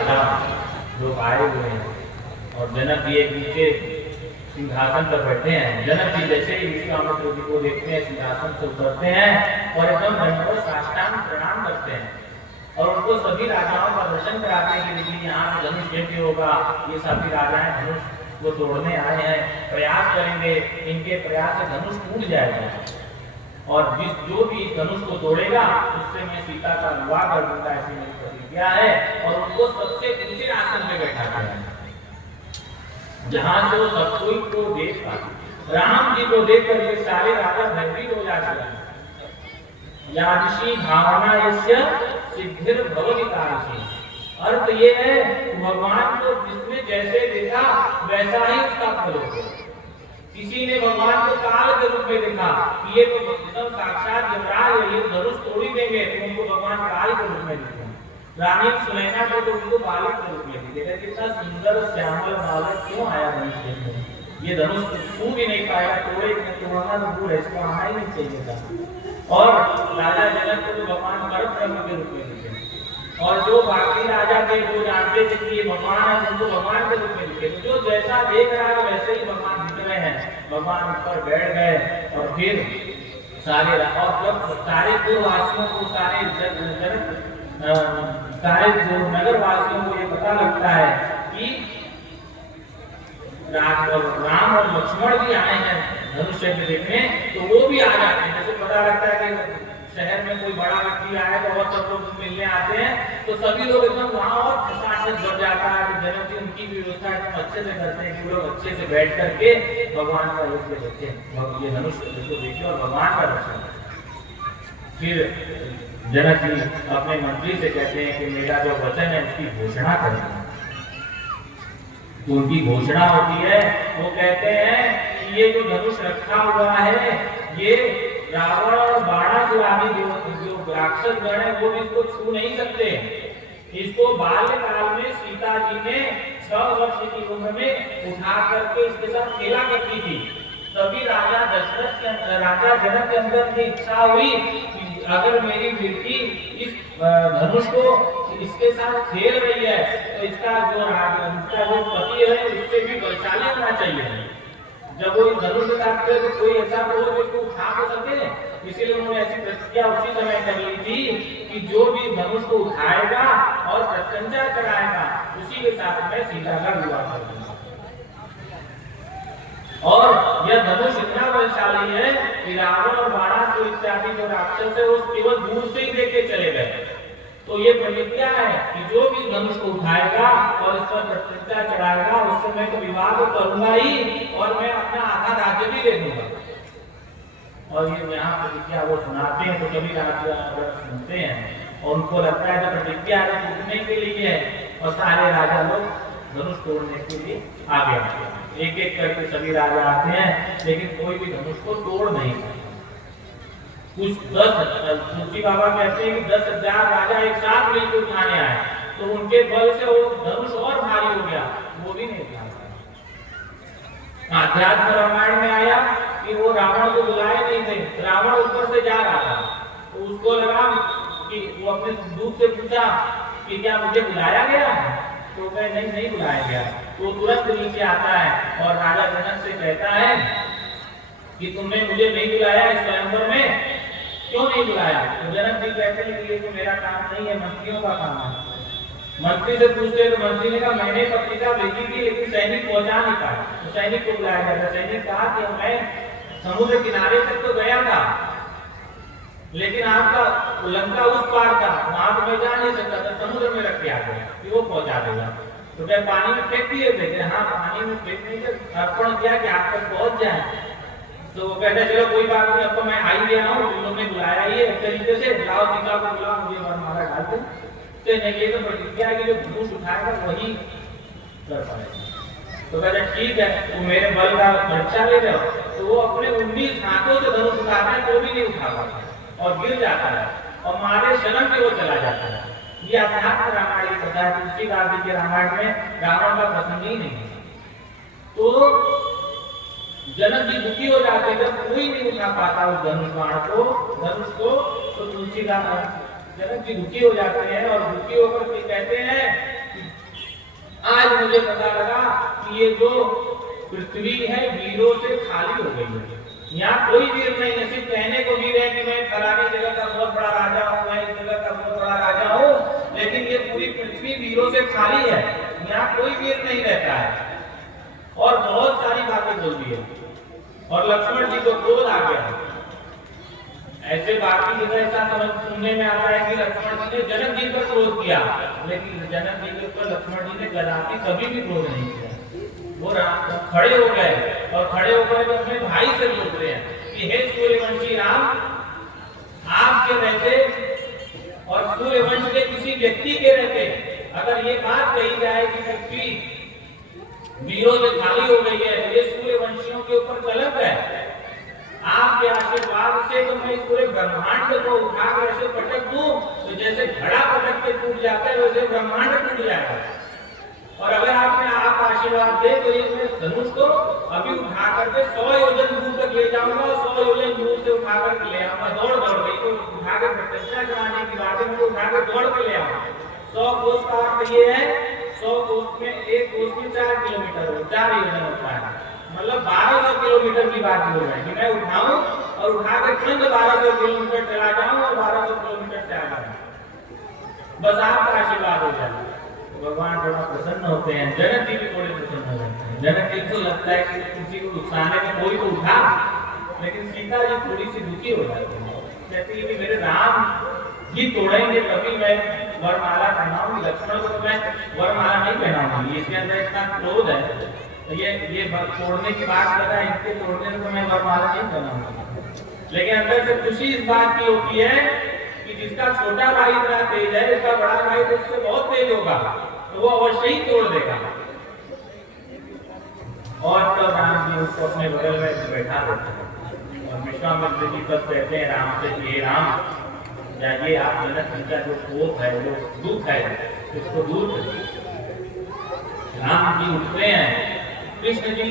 लोग आए हुए हैं और जनक जी एक नीचे सिंहासन पर बैठे हैं। जनक जी जैसे ही विश्वामित्र जी को देखते हैं सिंहासन से उतरते हैं और एकदम दंडवत साष्टांग प्रणाम करते हैं और उनको सभी राजाओं का दर्शन कराते हैं कि देखिए यहाँ पे धनुष यज्ञ होगा, ये सभी राजाएं धनुष को तोड़ने आए हैं, प्रयास करेंगे, इनके प्रयास से धनुष टूट जाएगा और जो भी धनुष को तोड़ेगा उससे मैं सीता का विवाह कर दूंगा, ऐसी मेरी प्रतिज्ञा है। और उनको सबसे ऊंचे आसन में बैठा दिया जहां से वो सब कोई को देख पाते। राम जी को देखकर ये सारे राजा भयभीत हो जाते हैं। यादृशी भावना यस्य सिद्धिर भवति कारशी। अर्थ ये है भगवान को जिसने जैसे देखा वैसा ही उसका फल होगा। किसी ने भगवान को काल के रूप में देखा कि ये तो एकदम साक्षात यमराज है, ये धनुष तोड़ी देंगे, तो उनको भगवान काल के रूप में देखा। रानी सुनैना को तो उनको बालक के रूप में देखा। कितना सुंदर श्यामल बालक क्यों आया धनुष में, ये धनुष छू भी नहीं पाया, तोड़ना तो दूर है, इसको आना ही नहीं चाहिए था। और राजा जनक को तो भगवान परब्रह्म के रूप में दिखे और जो बाकी राजा थे वो जानते थे कि ये भगवान है, उनको भगवान के रूप में दिखे। तो जो जैसा देख रहा है वैसे ही भगवान दिख रहे हैं। भगवान ऊपर बैठ गए और फिर सारे और जब सारे पूर्ववासियों को सारे जो नगर वासियों को ये पता लगता है कि राम और लक्ष्मण भी आए हैं धनुष यज्ञ देखने, तो वो भी आ जाते हैं। जैसे पता लगता है कि शहर में कोई बड़ा व्यक्ति आया तो और सब लोग मिलने आते हैं, तो सभी लोग एकदम वहाँ और खचाखच बढ़ जाता है। जनक जी उनकी व्यवस्था एकदम अच्छे से करते हैं कि लोग अच्छे से बैठ करके भगवान का यज्ञ देखें, ये धनुष को देखें और भगवान का दर्शन करें। फिर जनक जी अपने मंत्री से कहते हैं कि मेरा जो वचन है उसकी घोषणा करें। तो उनकी घोषणा होती है, वो कहते हैं कि ये जो धनुष रखा हुआ है ये रावण और बाणासुर आदि जो राक्षस गण है वो इसको छू नहीं सकते। इसको बाल्यकाल में सीता जी ने 6 वर्ष की उम्र में उठा करके इसके साथ खेला करती थी। तभी राजा जनक के अंदर की इच्छा हुई कि अगर मेरी बेटी इस धनुष को इसके साथ खेल रही है तो इसका जो पति है उससे भी बलशाली होना चाहिए। जब वो इस धनुष के साथ खेले तो कोई ऐसा हो जिसको उठा तो सके, इसीलिए उन्होंने ऐसी प्रतिज्ञा उसी समय कर ली थी कि जो भी धनुष को उठाएगा और प्रत्यंचा चढ़ाएगा उसी के साथ मैं सीता का विवाह कर दूंगा। और यह धनुष इतना बलशाली है कि रावण और बाणासुर इत्यादि जो राक्षस है वो केवल दूर से ही देख के चले गए। तो ये प्रतिज्ञा है कि जो भी धनुष को उठाएगा और इस पर प्रत्यंचा चढ़ाएगा उससे मैं तो विवाह तो करूंगा ही और मैं अपना आधा राज्य भी दे दूंगा। और ये यहाँ प्रतिज्ञा वो सुनाते हैं तो सभी राजा सुनते हैं और उनको लगता है कि प्रतिज्ञा टूटने के लिए है और सारे राजा लोग धनुष तोड़ने के लिए आगे आते हैं। एक एक करके सभी राजा आते हैं लेकिन कोई भी धनुष को तोड़ नहीं सकता। कुछ 10 तुलसी बाबा कहते हैं कि 10,000 राजा एक साथ मिलकर उठाने आए तो उनके बल से वो धनुष और भारी हो गया, वो भी नहीं उठा पाया। अध्यात्म रामायण में आया कि वो रावण को बुलाए नहीं थे, रावण ऊपर से जा रहा था तो उसको लगा कि वो अपने दूत से पूछा कि क्या मुझे बुलाया गया, तो कहे नहीं बुलाया गया। तो तुरंत नीचे आता है और राजा जनक से कहता है कि तुमने मुझे नहीं बुलाया इस स्वयंवर में, क्यों नहीं बुलाया? तो जनक जी कहते हैं कि ये तो मेरा काम नहीं है, मंत्रियों का काम है। मंत्री से पूछते तो मंत्री ने कहा मैंने पत्रिका भेजी थी लेकिन सैनिक पहुंचा नहीं पाया, तो सैनिक को बुलाया गया। सैनिक कहा कि मैं समुद्र किनारे तक तो गया था लेकिन आपका लंका उस पार था, वहां तो मैं जा नहीं सकता था, समुद्र में रख के आ गया कि वो पहुंचा देगा। तो क्या पानी में फेंक दिए थे? हाँ पानी में फेंक नहीं थे, अर्पण किया कि आप तक पहुंच जाए। तो वो कहते चलो कोई बात नहीं, अब तो मैं आ ही गया हूँ, तुमने बुलाया ही है एक तरीके से, बुलाओ सीता को बुलाओ, मुझे मारा डाल दो। तो नहीं, ये तो प्रतिज्ञा की जो धनुष उठाएगा वही कर पाएगा। तो कहते ठीक है तो मेरे बल का परीक्षा ले लो। तो वो अपने 19 हाथों से धनुष उठाता है तो भी नहीं उठा पाता और गिर जाता है और मारे शरण के वो चला जाता है। ये अध्यात्म रामायण की कथा है। तुलसीदास जी के रामायण में रावण का प्रसंग ही नहीं है। तो जनक जी दुखी हो जाते हैं जब कोई नहीं उठा पाता उस धनुष को तो तुलसीदास जनक जी दुखी हो जाते हैं और दुखी होकर के कहते हैं कि मुझे पता लगा कि ये जो पृथ्वी है वीरों से खाली हो गई है। यहाँ कोई वीर नहीं है, सिर्फ कहने को वीर है कि मैं फलानी जगह का बहुत बड़ा राजा हूँ, मैं इस जगह का बहुत बड़ा राजा हूँ, लेकिन ये पूरी पृथ्वी वीरों से खाली है। यहाँ कोई वीर नहीं रहता है। और बहुत सारी बातें बोल दी है। और लक्ष्मण जी को क्रोध आ गया। ऐसे बाकी जगह ऐसा समझ सुनने में आता है कि लक्ष्मण जी ने जनक जी पर क्रोध किया, लेकिन जनक जी के ऊपर लक्ष्मण जी ने कदापि कभी भी क्रोध नहीं किया। वो खड़े हो गए और खड़े होकर अपने भाई से बोल रहे हैं कि हे सूर्यवंशी राम, आपके रहते और सूर्यवंश के किसी व्यक्ति के रहते अगर ये बात कही जाए कि पृथ्वी वीरों से खाली हो गई है, ये सूर्यवंशियों के ऊपर कलंक है। आपके आशीर्वाद से तो मैं इस पूरे ब्रह्मांड को उठाकर ऐसे पटक दूं तो जैसे घड़ा पटक के टूट जाता है वैसे ब्रह्मांड टूट जाएगा। और अगर आपने आप आशीर्वाद दे तो ये मैं धनुष को अभी उठा करके 100 योजन दूर तक ले जाऊंगा और 100 योजन दूर से उठा करके ले आऊंगा। दौड़ गई तो उठा कर प्रतिष्ठा कराने की बात है, मुझे उठा कर दौड़ के ले आऊंगा। 100 कोस का अर्थ ये है, 100 कोस में एक कोस में 4 किलोमीटर हो, 4 योजन होता है, मतलब 1200 किलोमीटर की बात हो रही है कि मैं उठाऊं और उठाकर तुरंत 1200 किलोमीटर चला जाऊं और 1200 किलोमीटर से आ जाऊं। बस आपका आशीर्वाद हो जाए। भगवान थोड़ा प्रसन्न होते हैं। जनक जी भी थोड़े प्रसन्न हो जाते हैं। जनक जी को लगता है कि किसी को उकसाने में कोई तो उठा, लेकिन सीता जी थोड़ी सी दुखी हो जाती है। कहती है कि मेरे राम जी तोड़ेंगे तभी मैं वरमाला पहनाऊंगी, लक्ष्मण को मैं वरमाला नहीं पहनाऊंगी। इसके अंदर इतना क्रोध है, ये तोड़ने की बात कर रहा है, इनके तोड़ने में मैं वरमाला नहीं पहनाऊंगी। लेकिन अंदर से खुशी इस बात की होती है कि जिसका छोटा भाई इतना तेज है, इसका बड़ा भाई तो उससे बहुत तेज होगा, तो वो अवश्य ही तोड़ देगा। और तो राम जी उसको अपने बगल में बैठा देते हैं और विश्वामित्र जी तब कहते हैं राम से कि हे राम, जाइए आप जनक जी का जो कोप है, जो दुख है, उसको दूर करिए। राम जी उठते हैं। कृष्ण जी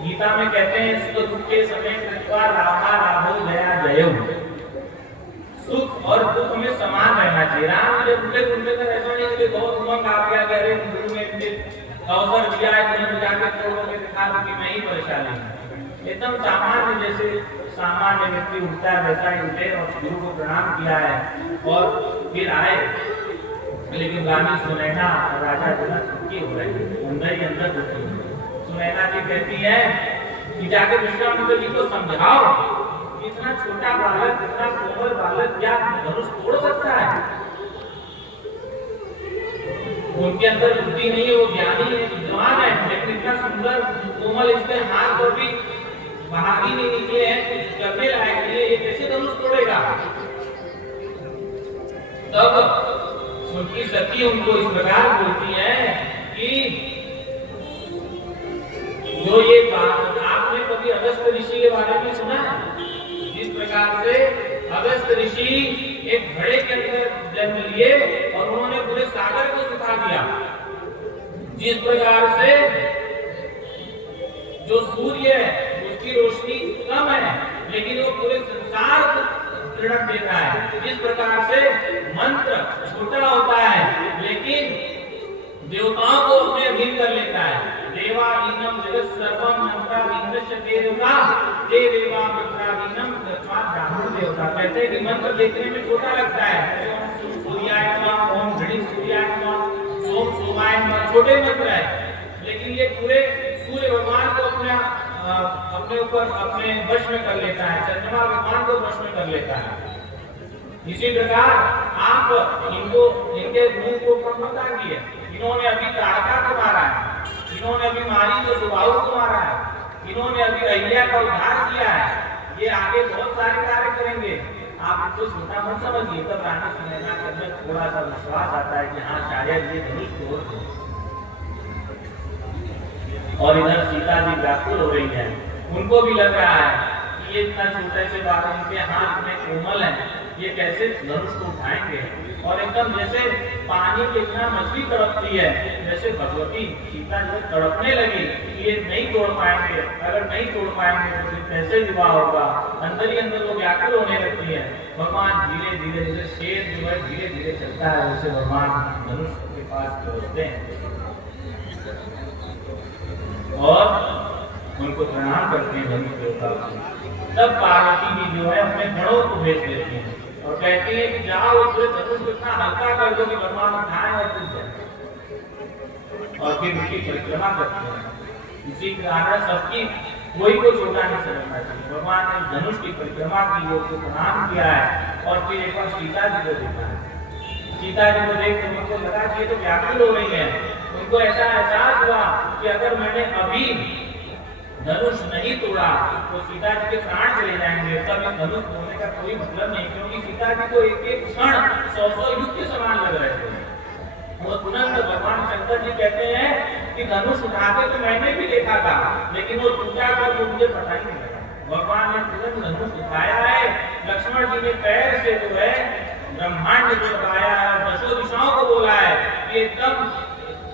गीता में कहते हैं सुख दुख के समय कृत्वा राधा राघव दया जयऊ। सुख और दुख में समान रहना चाहिए। राम जब उठे तो ऐसा नहीं कि बहुत उमंग आ गया कि अरे गुरु ने मुझे अवसर दिया है कि मैं जाके तोड़ों के दिखा दूं कि मैं ही परेशानी हूं। एकदम सामान्य, जैसे सामान्य व्यक्ति उठता है वैसा ही उठे और गुरु को प्रणाम किया है और फिर आए। लेकिन रानी सुनैना और राजा जनक दुखी हो रहे हैं, अंदर ही अंदर दुखी हो रहे। सुनैना जी कहती है कि जाके विश्वामित्र जी को समझाओ, इतना छोटा बालक, इतना कोमल बालक क्या धनुष तोड़ सकता है? उनके अंदर बुद्धि नहीं है, वो ज्ञानी है, विद्वान है, लेकिन इतना सुंदर कोमल इसके हाथ पर भी बाहर ही नहीं निकले हैं, कुछ करने लायक नहीं है, ये कैसे धनुष तोड़ेगा? तब उनकी सखी उनको इस प्रकार बोलती है कि जो ये बात आपने कभी अगस्त ऋषि के बारे में सुना है? जिस प्रकार से अगस्त ऋषि एक घड़े के अंदर जन्म लिए और उन्होंने पूरे सागर को सुखा दिया। जिस प्रकार से जो सूर्य है उसकी रोशनी कम है लेकिन वो पूरे संसार को दृढ़ देता है। जिस प्रकार से मंत्र छोटा होता है लेकिन देवताओं को अपने अधीन कर लेता है। देवा इनम जगत सर्वम मंत्राधीनस्य देवता ते देवा मंत्राधीनम तस्मात् ब्राह्मण देवता। कहते हैं कि मंत्र देखने में छोटा लगता है, ओम सूर्याय नमः, ओम घड़ी सूर्याय नमः, सोम सोमाय नमः, छोटे मंत्र है, लेकिन ये पूरे सूर्य भगवान को अपने ऊपर अपने वश में कर लेता है, चंद्रमा भगवान को वश में कर लेता है। इसी प्रकार आप इनको इनके मुंह को कम मत आंकिए। इन्होंने अभी ताड़का को मारा है, इन्होंने अभी मारी जो सुबाहु को मारा है, इन्होंने अभी अहिल्या का उद्धार किया है, ये आगे बहुत सारे कार्य करेंगे। आप इनको छोटा मत समझिए। तब रानी सुनैना के अंदर थोड़ा सा विश्वास आता है कि हाँ शायद ये धनुष तोड़ दे। और इधर सीता जी व्याकुल हो रही है, उनको भी लग रहा है कि ये इतना छोटे से बात, इनके हाथ इतने कोमल हैं, ये कैसे धनुष को उठाएंगे। और एकदम जैसे पानी के इतना मछली तड़पती है, जैसे भगवती सीता जो तड़पने लगी कि ये नहीं तोड़ पाएंगे, अगर नहीं तोड़ पाएंगे तो फिर कैसे विवाह होगा। अंदर ही अंदर वो व्याकुल होने लगती है। भगवान धीरे धीरे धीरे शेर जो है धीरे धीरे चलता है, जैसे भगवान धनुष के पास पहुंचते हैं। और उनको प्रणाम करते हैं धनुष देवता को। तब पार्वती जी जो है अपने गणों को भेज देती हैं और कहती है कि जाओ उसके धनुष को इतना हल्का कर दो कि भगवान उठाए और टूट जाए, और फिर उसकी परिक्रमा करते हैं। इसी कारण सबकी कोई को छोटा नहीं समझना चाहिए। भगवान ने धनुष की परिक्रमा की, उसको प्रणाम किया है और फिर एक बार सीता जी को देखा है। सीता जी को देख उनको लगा कि ये तो व्याकुल हो रही है। उनको ऐसा एहसास हुआ कि अगर मैंने अभी धनुष नहीं तोड़ा तो सीता जी के प्राण चले जाएंगे। तब इस धनुष तोड़ने का कोई मतलब नहीं, क्योंकि सीता जी को एक एक क्षण 100 युग के समान लग रहे थे। वो तुरंत भगवान शंकर जी कहते हैं कि धनुष उठाते तो मैंने भी देखा था, लेकिन वो टूटा था तो मुझे पता ही नहीं लगा। भगवान ने तुरंत धनुष उठाया है। लक्ष्मण जी ने पैर से जो है ब्रह्मांड को लगाया है और दशों दिशाओं को बोला है कि एकदम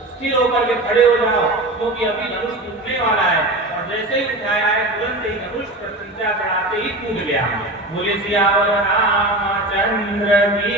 स्थिर होकर के खड़े हो जाओ, क्योंकि अभी धनुष टूटने वाला है। और जैसे ही उठाया है तुरंत ही धनुष प्रतिज्ञा चढ़ाते ही टूट गया। बोले सियावर रामचंद्र की